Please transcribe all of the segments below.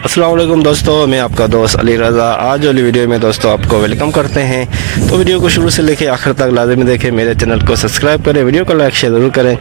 अस्सलाम वालेकुम दोस्तों, मैं आपका दोस्त अली रज़ा। आज वाली वीडियो में दोस्तों आपको वेलकम करते हैं। तो वीडियो को शुरू से लेकर आखिर तक लाजमी देखें। मेरे चैनल को सब्सक्राइब करें, वीडियो को लाइक शेयर ज़रूर करें,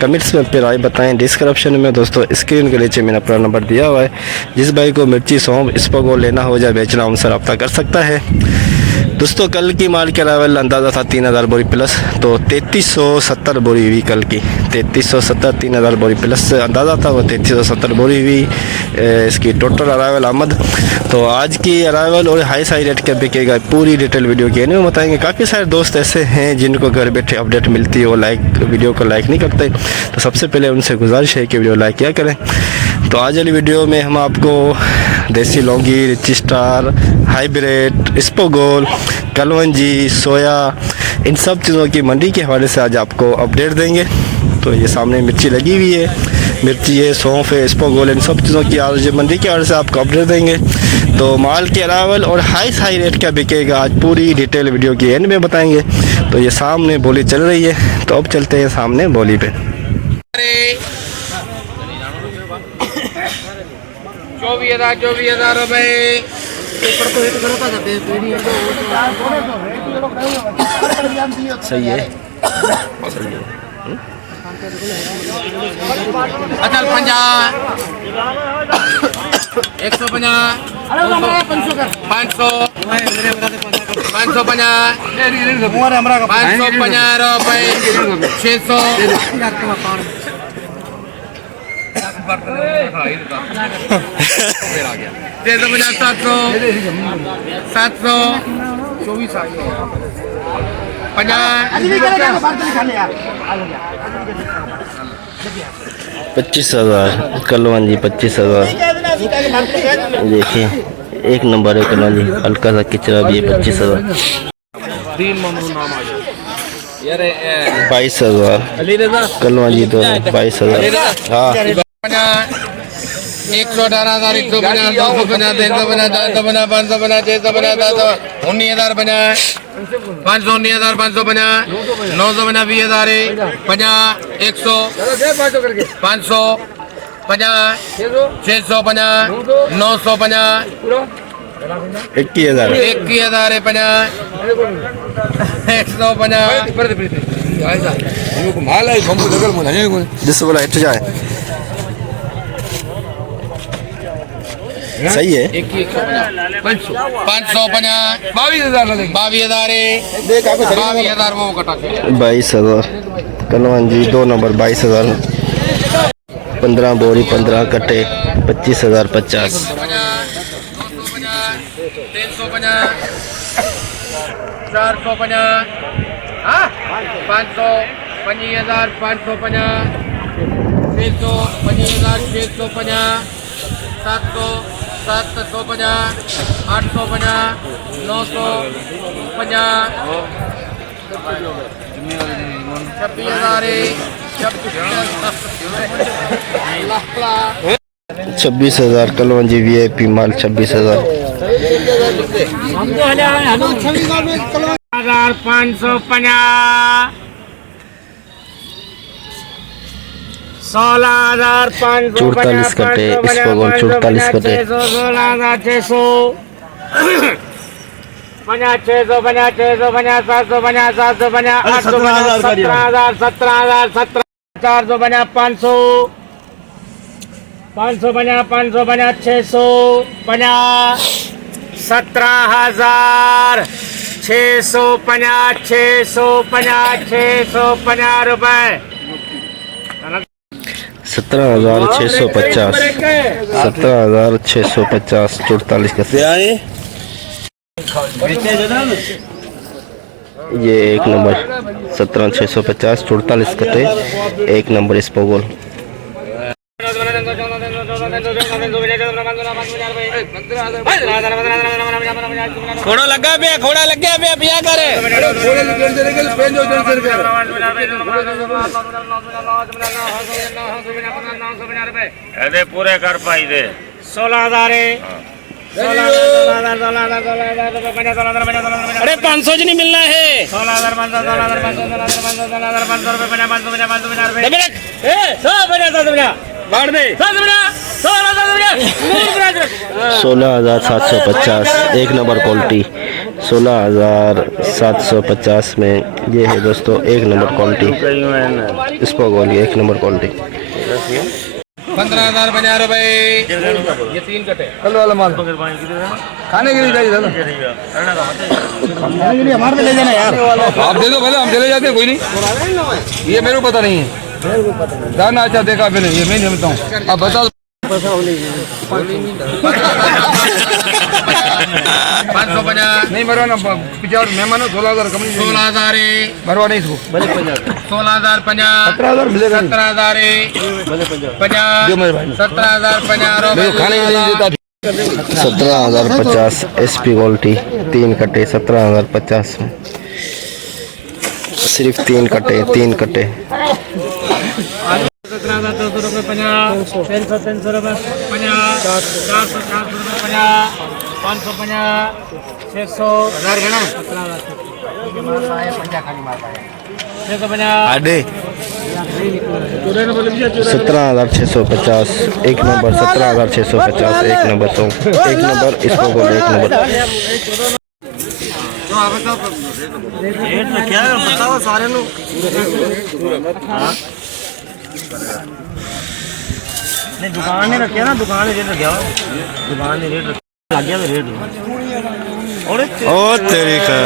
कमेंट्स में अपनी राय बताएं। डिस्क्रिप्शन में दोस्तों स्क्रीन के नीचे मैंने अपना नंबर दिया हुआ है। जिस भाई को मिर्ची सौंफ इसको लेना हो जाए बेचना उनसे रब्ता कर सकता है। दोस्तों कल की माल के अरावल अंदाज़ा था 3000 बोरी प्लस, तो 3370 बोरी हुई कल की। 3370 3000 बोरी प्लस से अंदाज़ा था, वो 3370 बोरी हुई इसकी टोटल अरावल आमद। तो आज की अरावल और हाई साई रेट क्या बिकेगा पूरी डिटेल वीडियो की नहीं बताएंगे। काफ़ी सारे दोस्त ऐसे हैं जिनको घर बैठे अपडेट मिलती है, वो वीडियो को लाइक नहीं करते। तो सबसे पहले उनसे गुजारिश है कि वीडियो लाइक किया करें। तो आज वाली वीडियो में हम आपको देसी लौंगी, रिची स्टार, हाइब्रिड, स्पोगोल, कलवंजी, सोया, इन सब चीज़ों की मंडी के हवाले से आज आपको अपडेट देंगे। तो ये सामने मिर्ची लगी हुई है, मिर्ची है, सौंफ है, स्पोगोल, इन सब चीज़ों की आज मंडी के हवाले से आपको अपडेट देंगे। तो माल के अरावल और हाई रेट क्या बिकेगा आज पूरी डिटेल वीडियो की एंड में बताएंगे। तो ये सामने बोली चल रही है, तो अब चलते हैं सामने बोली पे। 24,000 रुपये। सही है, अचल 50, 150, 500, 550, 550 रुपये, 600, 700, 700, 25,000 कलवन जी, 25,000। देखिए एक नंबर है कलवन जी, हल्का सा किचरा भी है। 25,000, 22,000 कलवन जी, तो 22,000। हाँ 118,000, 150, 250, 350, 450, 550, 650, 19,050, 519,000, 550, 950, 20,000, 50, 100, 500, 50, 650, 950, 21,000, 21,050, 150। जिससे बोला हट जाए। सही है। 550, 22,000 वो कटा 22,000 कलवन जी, 2 नंबर 22,000। 15 बोरी 15 कट्टे 25,000 50। 350, 450, 500, 25,000, 550, 600, 25,000, 650, 700, 750, 850, 950, 26,000 कलवन जी VIP माल 26,000। 550, 16,550, 44 कट्टे इसको 44 कट्टे 16,600, 50, 650, 750, 750, 850, 17,000, 17,000, 450, 500, 550, 550, 650, 17,000, 650, 650 रुपए। 17,650, 17,650, 44 कट्टे। ये एक नंबर 17,650, 44 कट्टे, एक नंबर स्पोगोल। घोड़ा लगा पे पिया करे अरे पूरे कर पाई दे 16,000 अरे 500 नहीं मिलना है 16,000 16,750 एक नंबर क्वालिटी 16,750 में ये है दोस्तों एक नंबर क्वालिटी स्पोक वाली एक नंबर क्वालिटी 15,050 रुपए ये 3 कटे कल वाला माल खाने के लिए चाहिए था ना खाने के लिए हमारे ले जाना यार आप दे दो भले हम चले जाते हैं कोई नहीं ये मेरे को पता नहीं है जाना अच्छा देखा मैंने ये मैं नहीं जानता हूँ आप बता दो 550 नहीं मरवाना पिछाड़ मेहमान 16,000 कम 16,000 मरवा नहीं इसको 16,050 17,000 मिलेगा 17,000 जो मेरे भाई 17,050 मेरे को खाने के लिए देता 17,050 SP क्वालिटी 3 कटे 17,050 में सिर्फ 3 कटे 3 कटे 17,200 रुपए 50 300 रुपए 50 400 रुपए 50 550 600 1000 गणा 650 आडे 17,650 एक नंबर 17,650 एक नंबर तो एक नंबर इसको बोले एक नंबर क्या बताओ सारे लोग नहीं दुकान ने रखा ना दुकान रेट रखा दुकान ने रेट लग गया तो रेट ओ तेरी का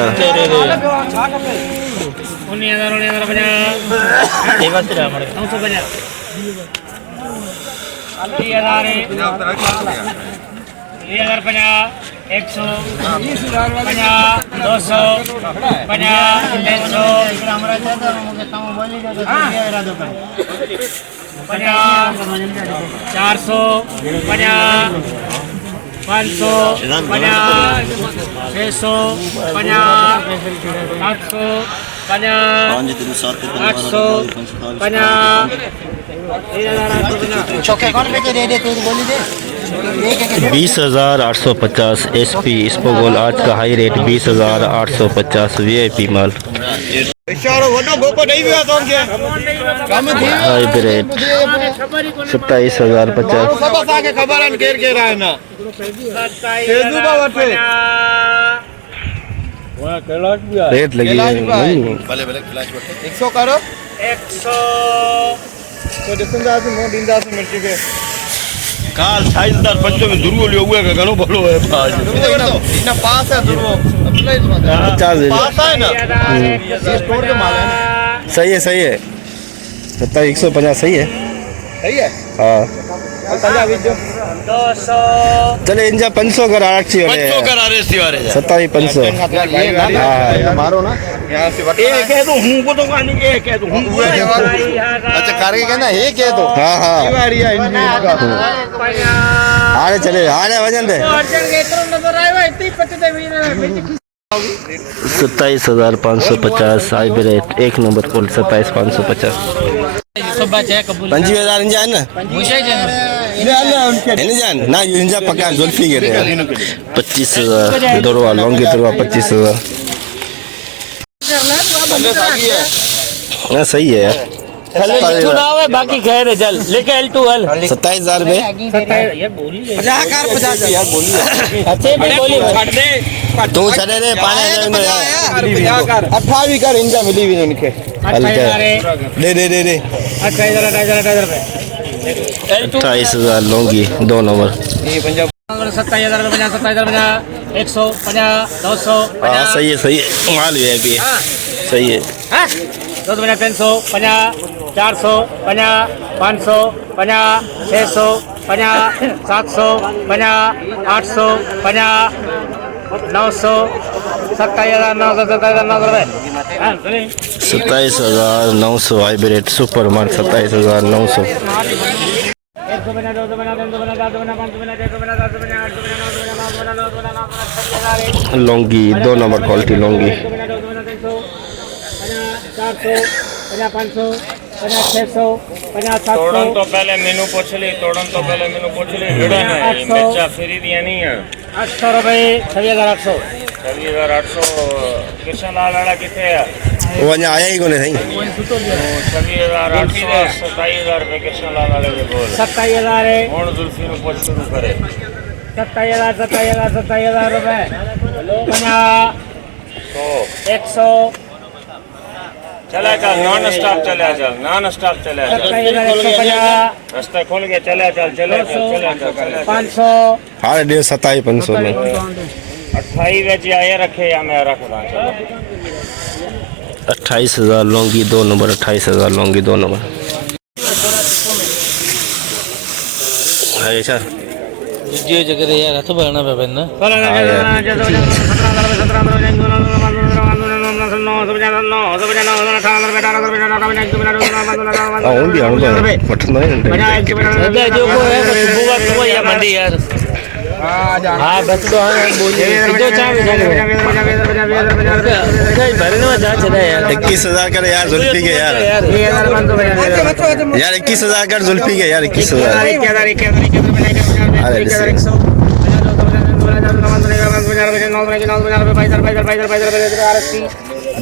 20,850 SP स्पोगोल आज का हाई रेट 20,850 VIP माल हाई रेट 27,050 रेट लगी है 100 करो 100 तो दिसंदास नो दीनदास मिर्ची के काल 28,500 में दुर्गो लियो हुआ का घणो भलो है आज इना पास है दुर्गो 50 पास है ना ये स्टोर के माल है ना सही है 150 सही है सही है हाँ 200 चले इंजा 500 कर 800 500 करा रे सिवारे 27,500 ये मारो ना यहां से ए कह दो हूं को तो गानी ए कह दो हूं अच्छा करके कहना हे के तो हाँ हाँ वारिया इंजी का आरे चले आरे वजन दे 27,550 हाई रेट एक नंबर कोल 27,550 25,000 इंजा है ना है जान ना इंजा पक्का जुल्फी के 25,000 दरवा लॉन्गी दरवा 25,000 हाँ सही है यार चुनाव है बाकी खैर है चल लेके L2L 27,000 में ये बोली 50 यार बोली अच्छे भी बोली छाड़ दे तू छड़े रे पाने यार 28 कर इंजा मिली भी इनके हल्के दे 28,000 लॉन्गी 2 नंबर 27,050 150 200 हाँ सही है माल VIP है सही है 350 400 500 600 700 800 900 27,900 27,900 हाइब्रिड सुपर माल 27,900 लॉन्गी 2 नंबर क्वालिटी लॉन्गी तोड़न तो पहले मेनू पूछ ली रेड़ा नहीं मिर्चा फ्री दिया नहीं है 800 रुपए 26,800 26,800 कृष्ण लाल आड़ा किथे है वो अञा आया ही कोने सही 26,800 27,000 रुपए कृष्ण लाल आड़े के बोल 27,000 है हुण जुल्फी नु पूछ शुरू करे 27,000 रुपये 50 100 चला चल नॉन स्टॉप चला चल नॉन स्टॉप चला चल 27,150 रास्ता खोल के चला चल चला चल चला चल 500 हारे 27,500 में 28 बेच आए रखे या मैं रख रहा चलो 28,000 लौंगी 2 नंबर 28,000 लौंगी 2 नंबर है सर जियो जगह यार हाथ बढ़ना पे ना भी पठंदा है जो को है बुआ को या मंडी यार हां बस तो बोलिए जो चाहे भरने में जा चला यार 21,000 कर यार जुल्फी के यार 21,000 कर जुल्फी के यार 21,000 अरे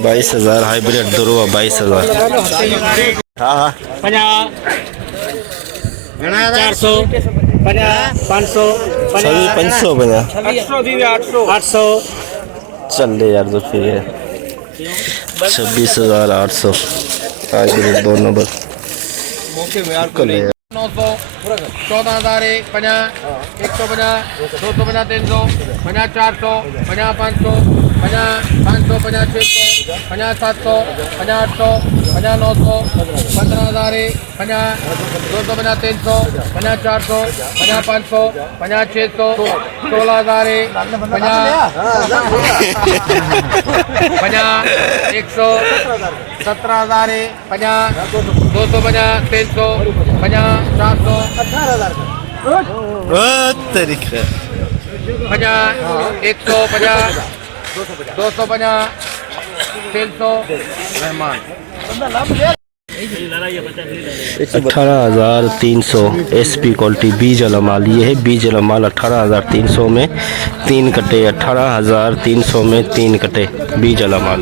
22,000 हाइब्रिड दुरुआ 22,000 हाँ हाँ 400 500 सभी 500 बना 800 चल ले यार जुल्फी के 26,800 हाइब्रिड 2 नंबर कर ले 900 14,000 50 150 250 300 50 400 50 500 50 500 50 600 50 700 50 800 50 900 15,000 50 250 300 50 400 50 500 50 600 16,000 50 100 17,000 50 250 300 50 400 तरीका 50 150 250 300 मेहमान 18,300 SP क्वालिटी बीज वाला माल ये है बीज वाला माल 18,300 में 3 कट्टे 18,300 में 3 कट्टे बीज वाला माल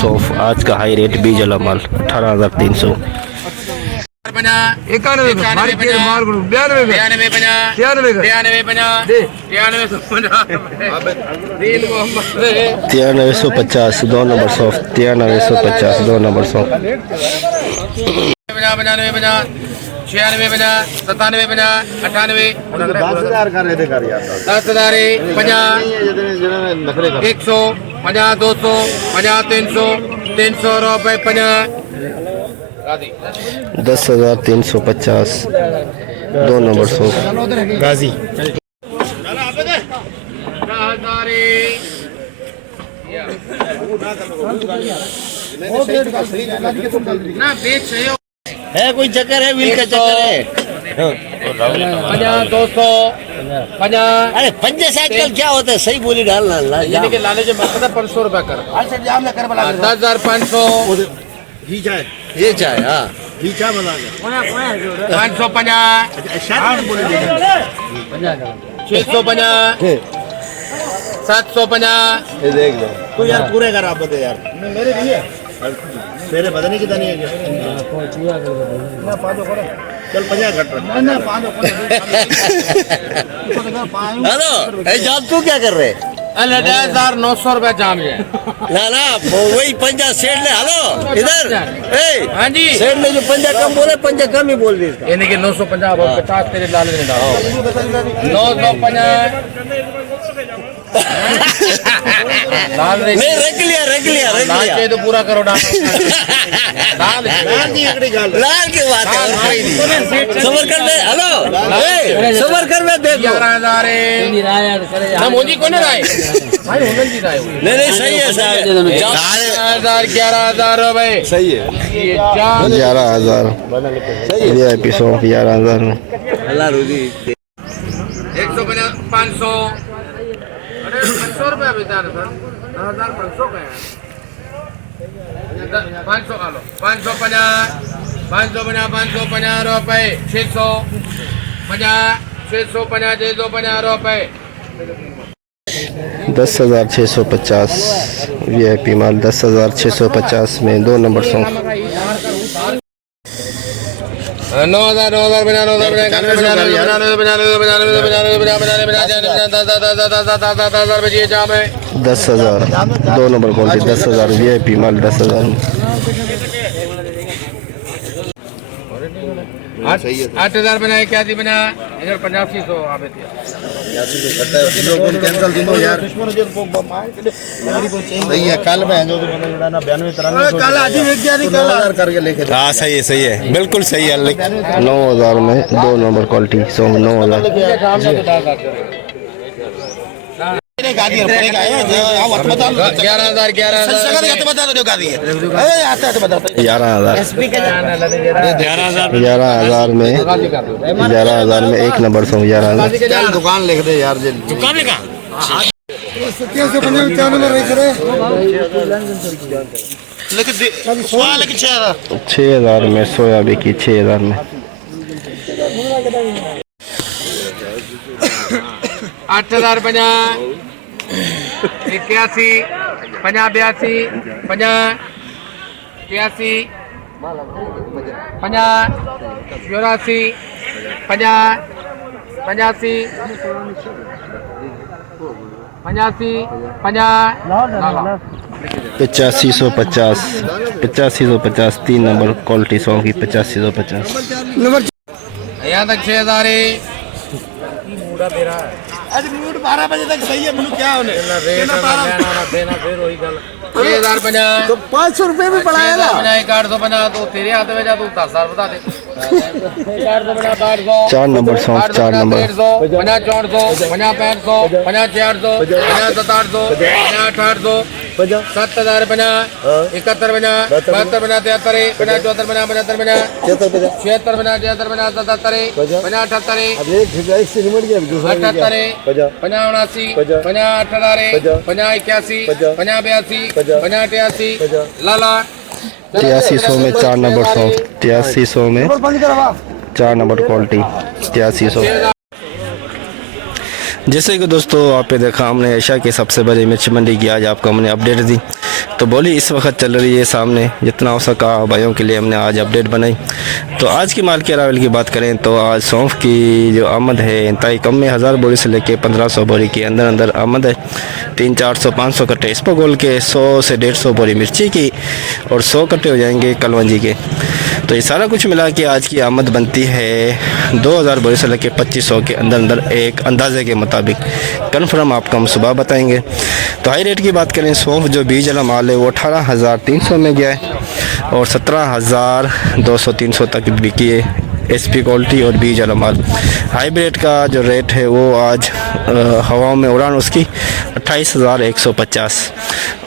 सौफ आज का हाई रेट बीज वाला माल 18,300 91 9350 2 नंबर सौफ 9350 2 नंबर सौफ 95 96 97 98 10,000 100 50 200 50 300 300 रुपए 50 10,350 2 नंबर सौफ गाजी है कोई चक्कर है व्हील का चक्कर है 50 200 50 अरे पंजे से आजकल क्या होता है सही बोली डालना यानी कि लाले जो मकसद 500 रुपए कर 10,500 ये चाहे हाँ 550 650 750 ये देख लो तो यार पूरे कर आप बता यार मेरे लिए मेरे पता नहीं कितना नहीं है चल 50 घट ना 5 हेलो जान तू क्या कर रहे 10,900 रुपए जाम है ना वही पंजा सेठ ने हेलो इधर हाँ जी सेठ ने जो पंजा कम बोले पंजा कम ही बोल दी यानी कि 950 और 50 तेरे लाले ने डाला 950 लाल रे नहीं रख लिया लाल चाहिए तो पूरा करो डाल लाल की बात है सबर कर दे हेलो सबर कर मैं देख 11,000 ना मोदी को नहीं राय भाई होलन जी राय नहीं सही है साहब 11,000 रुपए सही है 11,000 VIP सौफ 11,000 में अल्लाह रूदी 150 500 अरे 500 रुपए बेचार सर 10,500 का है 500 आ लो 550 रुपए 650 रुपए 10,650 VIP माल 10,650 में 2 नंबर सौफ 9,000 10,000 2 नंबर क्वालिटी 10,000 VIP माल 10,000 में। 8,000 बना 81 बना इधर 8500 आवे थे कैंसिल दिनो यार सही है कल में जो मैंने जड़ा ना 92 कल आज ही वेच गया नहीं कल करके लेके हाँ सही है बिल्कुल सही है। 9,000 में 2 नंबर क्वालिटी 9,000 11,000 11,000 में 1 नंबर सॉन्ग 11,000 दुकान लिख दे यार जी दुकान लिखा लेकिन सवाल है कि 6,000 में सोया बिकी 6,000 में। 8,000 50 81 50 82 50 83 50 84 50 85 85 8550 3 नंबर क्वालिटी सॉन्ग की 8550 यहाँ तक 6,000 आज मूड 12 बजे तक सही है मैंने क्या होने देना फिर वही गल 6,050 तो 500 रुपए भी पड़ाया ना 850 तो तेरे हाथ में जा तू 10,000 बता दे 850 4 नंबर सॉन्ग 4 नंबर 50 400 50 500 50 400 50 700 50 800 7,000 50 71 50 72 50 73 50 74 50 75 50 76 50 76 50 77 50 78 78 50 79 50 8,000 50 81 50 82 50 83 लाला 8300 में 4 नंबर सॉन्ग 8300 में 4 नंबर क्वालिटी 8300। जैसे कि दोस्तों आपने देखा हमने एशिया के सबसे बड़ी मिर्च मंडी की आज आपको हमने अपडेट दी। तो बोली इस वक्त चल रही है सामने, जितना हो सका भाइयों के लिए हमने आज अपडेट बनाई। तो आज की माल के अरावल की बात करें तो आज सौंफ की जो आमद है इंतहाई कम में 1000 बोरी से लेके 1500 बोरी के अंदर अंदर आमद है। 300-400 500 कट्टे इसपो गोल के 100 से 150 बोरी मिर्ची की और 100 कट्टे हो जाएंगे कलवंजी के। तो ये सारा कुछ मिला के आज की आमद बनती है 2000 बोरी से लेके 2500 के अंदर अंदर एक अंदाजे के मुताबिक। कन्फर्म आपको हम सुबह बताएंगे। तो हाई रेट की बात करें सौंफ जो बीज वाला माल है वो 18,300 में गया है और 17,200-300 तक बिकी है एसपी क्वालिटी और बीज वाला माल। हाइब्रिड का जो रेट है वो आज हवाओं में उड़ान उसकी 28,150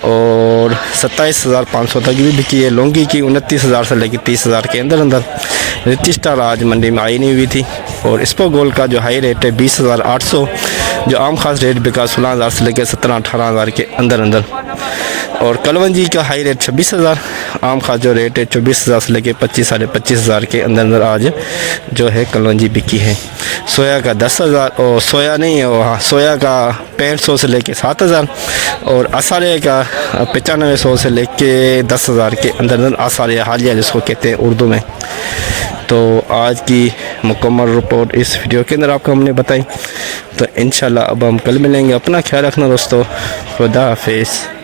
और 27,500 तक भी बिकी है। लौंगी की 29,000 से लेकर 30,000 के अंदर अंदर। रिच स्टार आज मंडी में आई नहीं हुई थी। और स्पो गोल्ड का जो हाई रेट है 20,800, जो आम खास रेट बिका 16,000 से लेकर 17-18,000 के अंदर अंदर। और कलवंजी का हाई रेट 26,000, आम खास जो रेट है 24,000 से लेकर 25-25,500 के अंदर अंदर आज जो है कलवंजी बिकी है। सोया का 10,000 और सोया नहीं है वहाँ सोया का 6500 से लेके 7,000 और आसारे का 9500 से लेके 10,000 के अंदर अंदर आसारे हालिया जिसको कहते हैं उर्दू में। तो आज की मुकम्मल रिपोर्ट इस वीडियो के अंदर आपको हमने बताई। तो इंशाल्लाह अब हम कल मिलेंगे। अपना ख्याल रखना दोस्तों। खुदा हाफिज़।